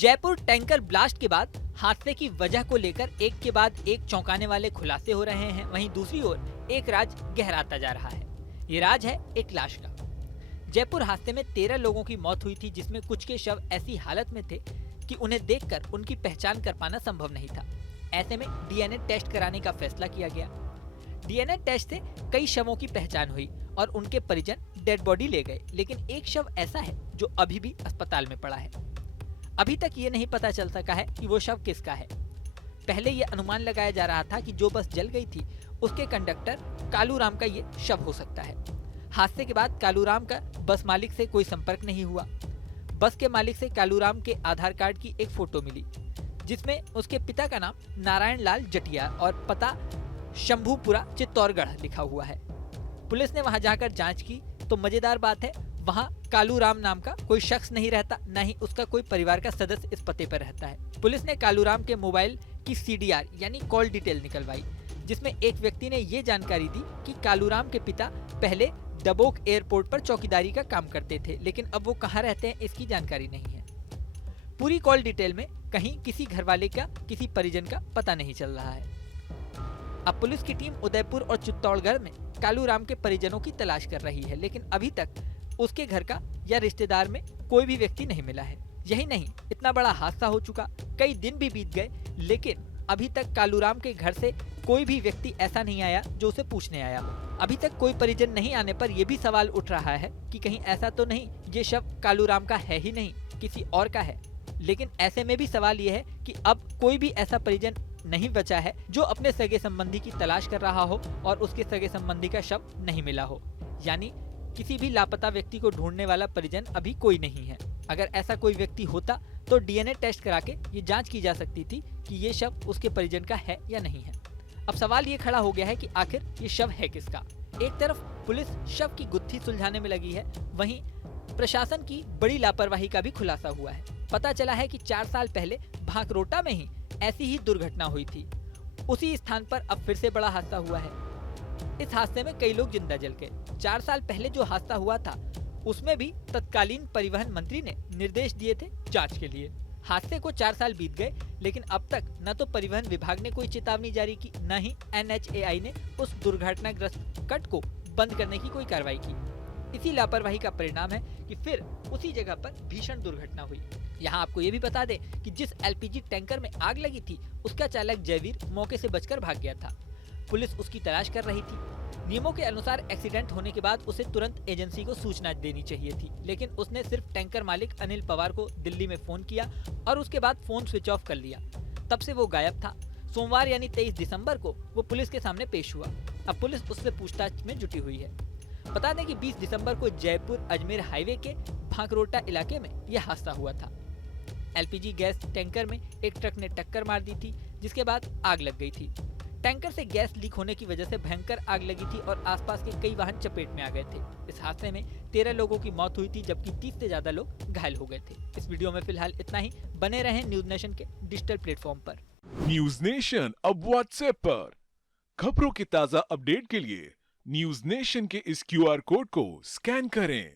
Jaipur tanker blast के बाद हादसे की वजह को लेकर एक के बाद एक चौंकाने वाले खुलासे हो रहे हैं। वहीं दूसरी ओर एक राज गहराता जा रहा है। ये राज है एक लाश का। जयपुर हादसे में 13 लोगों की मौत हुई थी, जिसमें कुछ के शव ऐसी हालत में थे कि उन्हें देखकर उनकी पहचान कर पाना संभव नहीं था। ऐसे में डीएनए टेस्ट कराने का फैसला किया गया। डीएनए टेस्ट से कई शवों की पहचान हुई और उनके परिजन डेड बॉडी ले गए, लेकिन एक शव ऐसा है जो अभी भी अस्पताल में पड़ा है। अभी तक ये नहीं पता चल सका है कि वो शव किसका है। पहले ये अनुमान लगाया जा रहा था कि जो बस जल गई थी उसके कंडक्टर कालूराम का ये शव हो सकता है। हादसे के बाद कालूराम का बस मालिक से कोई संपर्क नहीं हुआ। बस के मालिक से कालूराम के आधार कार्ड की एक फोटो मिली, जिसमें उसके पिता का नाम नारायण लाल जटिया और पता शंभूपुरा चित्तौड़गढ़ लिखा हुआ है। पुलिस ने वहां जाकर जांच की तो मजेदार बात है, वहां कालूराम नाम का कोई शख्स नहीं रहता, न ही उसका कोई परिवार का सदस्य इस पते पर रहता है। पुलिस ने कालूराम के मोबाइल की सीडीआर यानी कॉल डिटेल निकलवाई, जिसमें एक व्यक्ति ने ये जानकारी दी कि कालूराम के पिता पहले डबोक एयरपोर्ट पर चौकीदारी का काम करते थे, लेकिन अब वो कहाँ रहते हैं इसकी जानकारी नहीं है। पूरी कॉल डिटेल में कहीं किसी घरवाले का, किसी परिजन का पता नहीं चल रहा है। अब पुलिस की टीम उदयपुर और चित्तौड़गढ़ में कालूराम के परिजनों की तलाश कर रही है, लेकिन अभी तक उसके घर का या रिश्तेदार में कोई भी व्यक्ति नहीं मिला है। यही नहीं, इतना बड़ा हादसा हो चुका, कई दिन भी बीत गए, लेकिन अभी तक कालूराम के घर से कोई भी व्यक्ति ऐसा नहीं आया जो उसे पूछने आया हो। अभी तक कोई परिजन नहीं आने पर यह भी सवाल उठ रहा है कि कहीं ऐसा तो नहीं ये शव कालूराम का है ही नहीं, किसी और का है। लेकिन ऐसे में भी सवाल ये है कि अब कोई भी ऐसा परिजन नहीं बचा है जो अपने सगे संबंधी की तलाश कर रहा हो और उसके सगे संबंधी का शव नहीं मिला हो। यानी किसी भी लापता व्यक्ति को ढूंढने वाला परिजन अभी कोई नहीं है। अगर ऐसा कोई व्यक्ति होता तो डीएनए टेस्ट करा के ये जांच की जा सकती थी कि ये शव उसके परिजन का है या नहीं है। अब सवाल ये खड़ा हो गया है कि आखिर ये शव है किसका। एक तरफ पुलिस शव की गुत्थी सुलझाने में लगी है, वहीं प्रशासन की बड़ी लापरवाही का भी खुलासा हुआ है। पता चला है कि 4 साल पहले भांकरोटा में ही ऐसी ही दुर्घटना हुई थी। उसी स्थान पर अब फिर से बड़ा हादसा हुआ है। इस हादसे में कई लोग जिंदा जल गए। 4 साल पहले जो हादसा हुआ था उसमें भी तत्कालीन परिवहन मंत्री ने निर्देश दिए थे जांच के लिए। हादसे को 4 साल बीत गए, लेकिन अब तक न तो परिवहन विभाग ने कोई चेतावनी जारी की, न ही NHAI ने उस दुर्घटनाग्रस्त कट को बंद करने की कोई कार्रवाई की। इसी लापरवाही का परिणाम है कि फिर उसी जगह पर भीषण दुर्घटना हुई। यहाँ आपको ये भी बता दें कि जिस LPG टैंकर में आग लगी थी उसका चालक जयवीर मौके से बचकर भाग गया था। पुलिस उसकी तलाश कर रही थी। नियमों के अनुसार एक्सीडेंट होने के बाद उसे तुरंत एजेंसी को सूचना देनी चाहिए थी, लेकिन उसने सिर्फ टैंकर मालिक अनिल पवार को दिल्ली में फोन किया और उसके बाद फोन स्विच ऑफ कर लिया। तब से वो गायब था। सोमवार यानी 23 दिसंबर को वो पुलिस के सामने पेश हुआ। अब पुलिस उससे पूछताछ में जुटी हुई है। बता दें कि 20 दिसंबर को जयपुर अजमेर हाईवे के भांकरोटा इलाके में यह हादसा हुआ था। LPG गैस टैंकर में एक ट्रक ने टक्कर मार दी थी, जिसके बाद आग लग गई थी। टैंकर से गैस लीक होने की वजह से भयंकर आग लगी थी और आसपास के कई वाहन चपेट में आ गए थे। इस हादसे में 13 लोगों की मौत हुई थी, जबकि 30 से ज्यादा लोग घायल हो गए थे। इस वीडियो में फिलहाल इतना ही। बने रहें न्यूज नेशन के डिजिटल प्लेटफॉर्म पर। न्यूज नेशन अब व्हाट्सएप पर खबरों के ताजा अपडेट के लिए न्यूज नेशन के इस QR कोड को स्कैन करें।